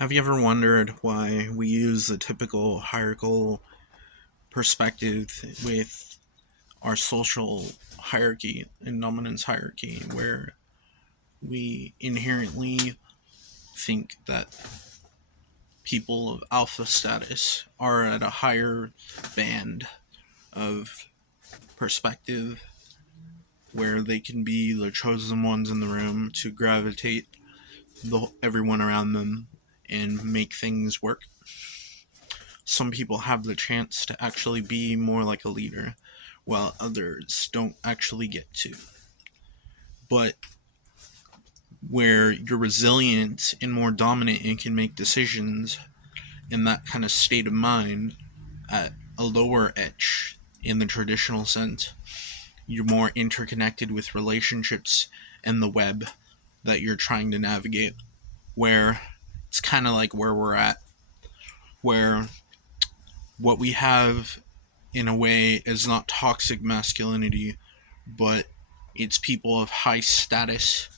Have you ever wondered why we use the typical hierarchical perspective with our social hierarchy and dominance hierarchy, where we inherently think that people of alpha status are at a higher band of perspective where they can be the chosen ones in the room to gravitate everyone around them and make things work? Some people have the chance to actually be more like a leader, while others don't actually get to. But where you're resilient and more dominant and can make decisions in that kind of state of mind at a lower etch in the traditional sense, you're more interconnected with relationships and the web that you're trying to navigate. Where it's kind of like where we're at, where what we have in a way is not toxic masculinity, but it's people of high status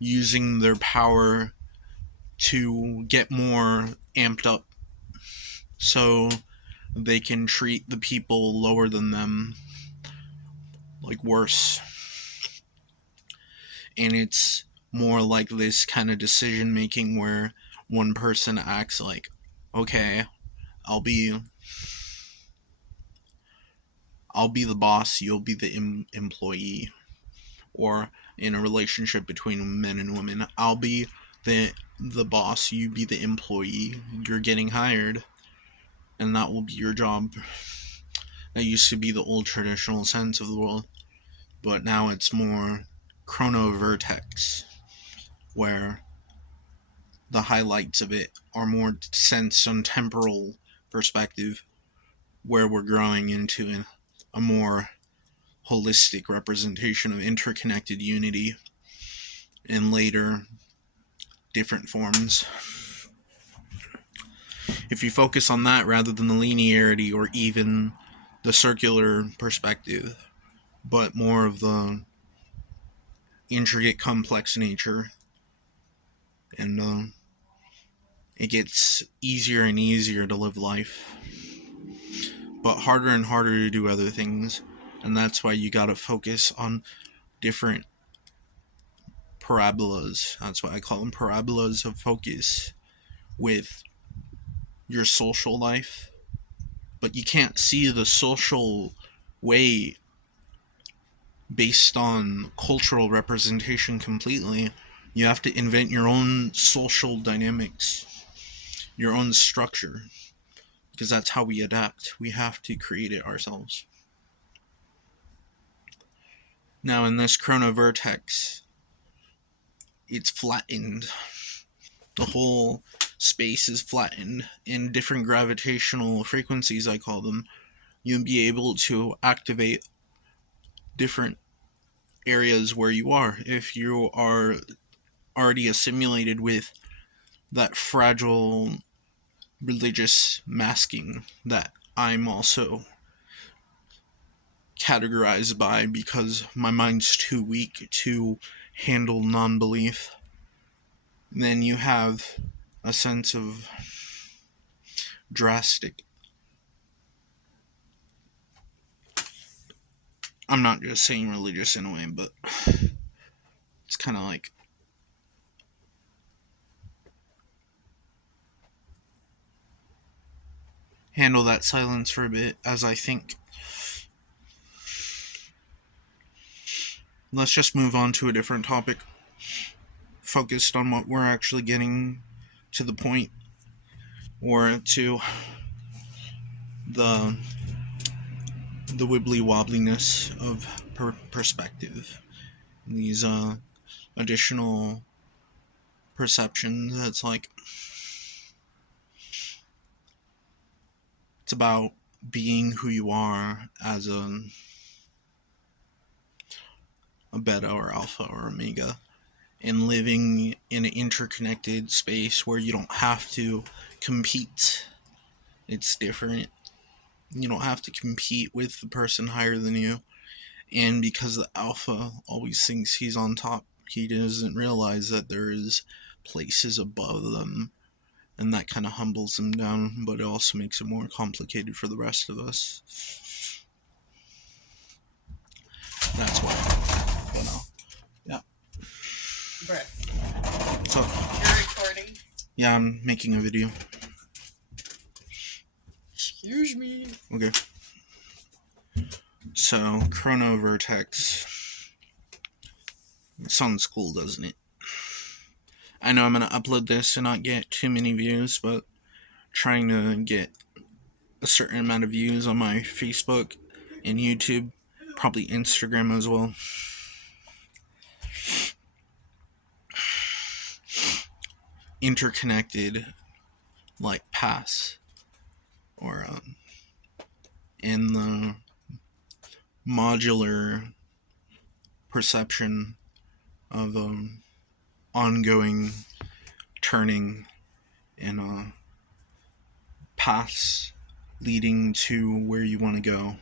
using their power to get more amped up so they can treat the people lower than them like worse. And it's more like this kind of decision making where one person acts like, okay, I'll be the boss, you'll be the employee. Or in a relationship between men and women, I'll be the boss, you be the employee. You're getting hired, and that will be your job. That used to be the old traditional sense of the world, but now it's more Chronovertex, where the highlights of it are more sense on temporal perspective, where we're growing into a more holistic representation of interconnected unity in later different forms. If you focus on that rather than the linearity or even the circular perspective, but more of the intricate, complex nature, and it gets easier and easier to live life, but harder and harder to do other things, and that's why you gotta focus on different parabolas. That's why I call them parabolas of focus with your social life. But you can't see the social way based on cultural representation completely. You have to invent your own social dynamics, your own structure, because that's how we adapt. We have to create it ourselves. Now, in this chronovertex, it's flattened. The whole space is flattened in different gravitational frequencies, I call them. You'll be able to activate different areas where you are if you are already assimilated with that fragile religious masking that I'm also categorized by because my mind's too weak to handle non-belief. Then you have a sense of drastic. I'm not just saying religious in a way, but it's kind of like handle that silence for a bit as I think. Let's just move on to a different topic, focused on what we're actually getting to the point, or to the wibbly wobbliness of perspective. These additional perceptions. It's like it's about being who you are as a beta or alpha or omega, and living in an interconnected space where you don't have to compete. It's different. You don't have to compete with the person higher than you. And because the alpha always thinks he's on top, he doesn't realize that there is places above them and that kind of humbles them down, but it also makes it more complicated for the rest of us. That's why. But no. Yeah. Brett, So, you're recording? yeah, I'm making a video. Excuse me. Okay. So, Chronovertex. It sounds cool, doesn't it? I know I'm gonna upload this and not get too many views, but trying to get a certain amount of views on my Facebook and YouTube, probably Instagram as well. Interconnected, like paths, or in the modular perception of ongoing turning and paths leading to where you want to go,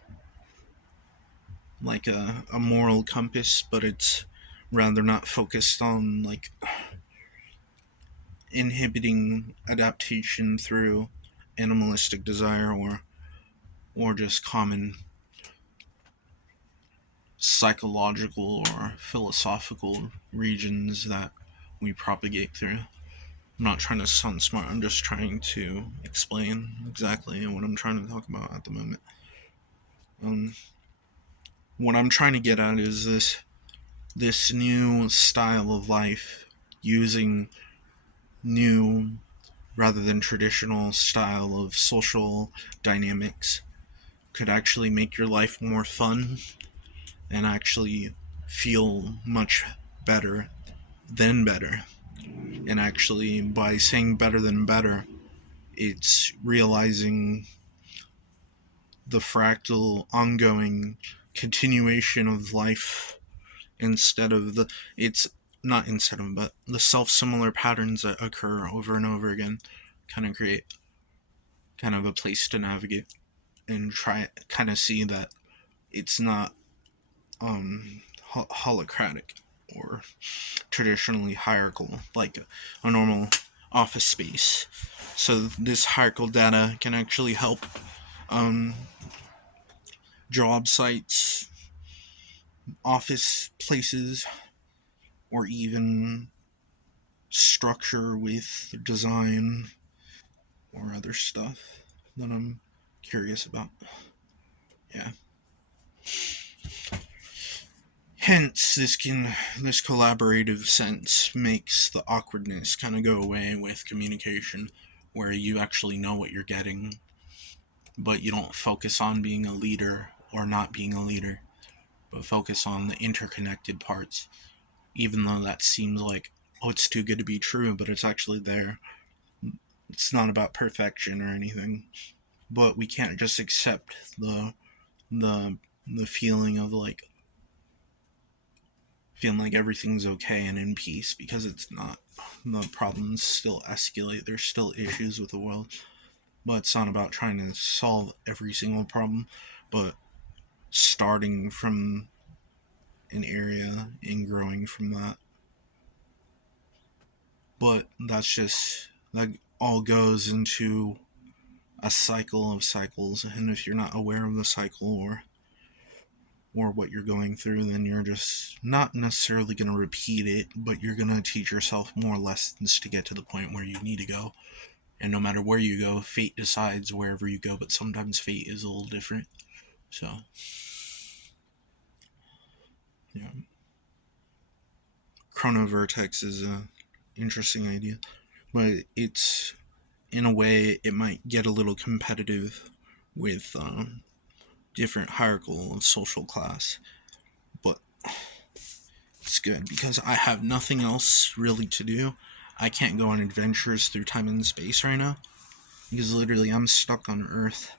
like a moral compass, but it's rather not focused on like inhibiting adaptation through animalistic desire or just common psychological or philosophical regions that we propagate through. I'm not trying to sound smart, I'm just trying to explain exactly what I'm trying to talk about at the moment. What I'm trying to get at is this new style of life, using new rather than traditional style of social dynamics, could actually make your life more fun and actually feel much better than better. And actually, by saying better than better, it's realizing the fractal ongoing continuation of life instead of the it's not instead of but the self-similar patterns that occur over and over again kind of create kind of a place to navigate and try kind of see that it's not holocratic or traditionally hierarchical like a normal office space. So this hierarchical data can actually help um, job sites, office places, or even structure with design or other stuff that I'm curious about. Yeah. Hence, this collaborative sense makes the awkwardness kind of go away with communication, where you actually know what you're getting, but you don't focus on being a leader or not being a leader, but focus on the interconnected parts. Even though that seems like, oh, it's too good to be true, but it's actually there. It's not about perfection or anything, but we can't just accept the the feeling of like feeling like everything's okay and in peace, because it's not. The problems still escalate. There's still issues with the world, but it's not about trying to solve every single problem, but starting from an area and growing from that. But that all goes into a cycle of cycles, and if you're not aware of the cycle or what you're going through, then you're just not necessarily going to repeat it, but you're going to teach yourself more lessons to get to the point where you need to go. And no matter where you go, fate decides wherever you go, but sometimes fate is a little different. So, yeah. Chronovertex is a interesting idea, but it's, in a way, it might get a little competitive with different hierarchical and social class, but it's good because I have nothing else really to do. I can't go on adventures through time and space right now because literally I'm stuck on Earth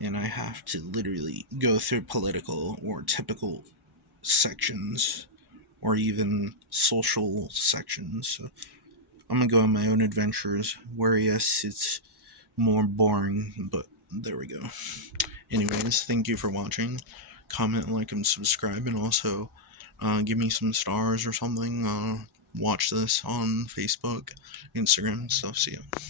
and I have to literally go through political or typical sections or even social sections. So I'm gonna go on my own adventures where, yes, it's more boring, but there we go. Anyways, thank you for watching. Comment, like, and subscribe, and also give me some stars or something. Watch this on Facebook, Instagram, and stuff. See ya.